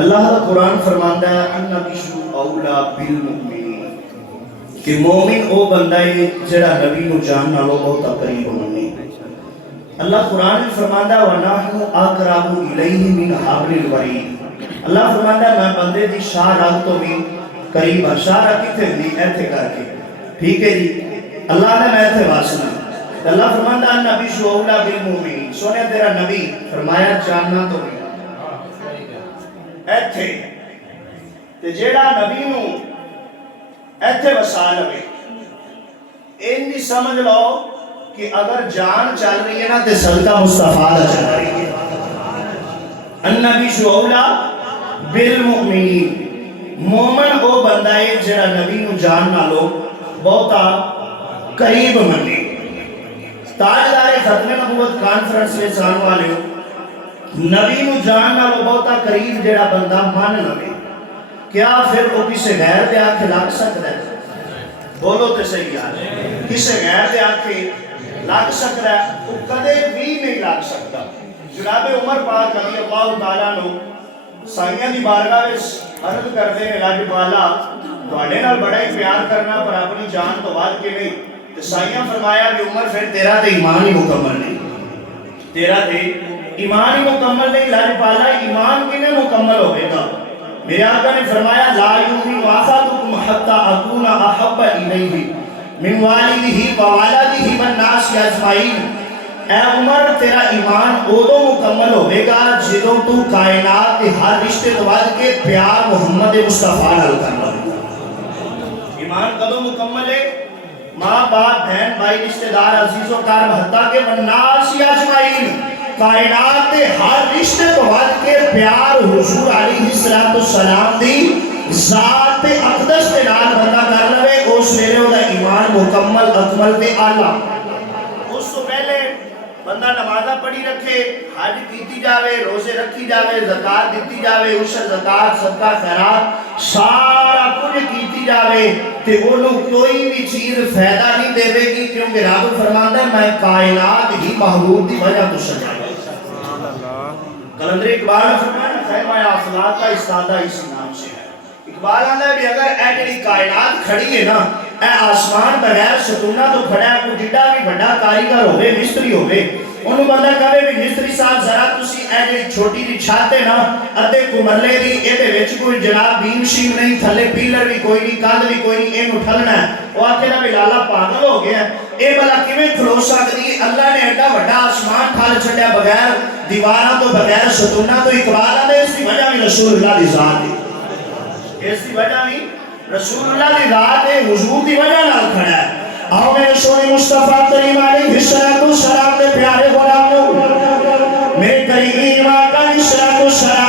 اللہ کا قرآن فرماندا ہے النبی اولا بالمؤمنین کہ مومن او بندہ ہے جڑا نبی نو جان نالو بہت قریب ہونے۔ اللہ قرآن میں فرماندا ہے وَنَحْنُ أَقْرَبُ إِلَيْهِ مِنْ حَبْلِ الْوَرِيدِ۔ اللہ فرماندا ہے میں بندے دی شاہ رگ تو بھی قریب ہاں۔ شاہ رگ کتنے دی ایتھے کر کے، ٹھیک ہے جی، اللہ نے میں ایتھے واسنا۔ اللہ فرماندا ہے النبی اولا بالمؤمنین، سونے تیرا نبی فرمایا جاننا تو بھی ایتھے تے جیڑا نبی نو ایتھے وسا لوے، ان دی سمجھ لو کہ اگر جان چل رہی ہے نا تے صدقہ مصطفیٰ دا چل رہی ہے۔ النبی اولا بالمؤمنین، مومن او بندہ ہے جڑا نبی نو جان نالو بہتا قریب منے۔ تاجدار ختم نبوت کانفرنس میں جان والے ہو، نبی نو جان نالو بہتا قریب جڑا بندہ مان لوے، کیا پھر وہ کسے غیر دے آکھے لگ سکتا ہے؟ بولو تے صحیح یار، کسے غیر دے آکھے لگ سکتا ہے؟ وہ کدے بھی نہیں لگ سکتا۔ جناب عمر پاک رضی اللہ تعالیٰ نو سائیاں دی بارگاہ میں عرض کردے ہیں لاج بالا تواڈے نال بڑا ہی پیار کرنا پر اپنی جان تو بعد کے نہیں۔ تو سائیاں فرمایا کہ عمر پھر تیرا تے ایمان ہی مکمل نہیں، تیرا تے ایمان ہی مکمل نہیں۔ لاج بالا ایمان کنے مکمل ہوئے گا؟ میرے آقا نے فرمایا لا یؤمن احدکم حتی اکون احب الیہ من والدہ وولدہ والناس اجمعین۔ اے عمر تیرا ایمان ادو مکمل ہوئے گا جدوں تو کائنات کے ہر رشتے تو بعد کے پیار محمد مصطفیٰ نال کرنا۔ ایمان کدو مکمل ہے؟ ماں باپ بہن بھائی رشتہ دار عزیز و کار حتیٰ کہ والناس اجمعین، کائنات کے ہر رشتے تو بعد کے پیار حضور علیہ السلام دی ذات اقدس کے نال بندہ کر لوے، اس ویلے دا ایمان مکمل اکمل تے اعلیٰ۔ اس تو پہلے بندہ نمازہ پڑھی رکھے، حج کیتی جاوے، روزے رکھی جاوے، زکاة دیتی جاوے، عشر زکاة صدقہ خیرات سارا کچھ کیتی جاوے، تے انہوں کوئی بھی چیز فائدہ نہیں دے گی، کیونکہ رب فرماندا ہے میں کائنات ہی محبوب دی وجہ تو سجایا۔ قلندر اقبال فرمایا خیمہ افلاک کا استادہ اسی نام سے ہے۔ اقبال آندہ ہے بھی اگر اے جڑی کائنات کھڑی ہے نا، اے آسمان بغیر ستونہ تو کھڑا ہے، کوئی جڑا بھی بڑا کاریگر ہوئے، مستری ہوئے، انہوں بندہ کہے بھی مستری صاحب ذرا تسی اے جڑی چھوٹی دی چھت ہے نا ادھے کمرلے دی اے دے وچ کوئی جناب بیم شیم نہیں، تھلے پیلر بھی کوئی نہیں، کاند بھی کوئی نہیں، این اٹھلنا ہے۔ وہ آکھے نا بھی لالا پاگل ہو گیا ہے، اے بلا کیویں کھلو سکدی؟ اللہ نے ایڈا بڑا آسمان ٹھل چھڈیا بغیر دیواراں تو بغیر ستونہ تو۔ اقبال آندے اس کی وجہ بھی رسول اللہ دی ذات ہے، اس کی وجہ بھی رسول اللہ دی ذات ہے، حضور دی وجہ نال کھڑا ہے۔ آؤ میرے سونے مصطفیٰ کریم علیہ السلام دے پیارے غلاموں، میرے کریم آقا علیہ السلام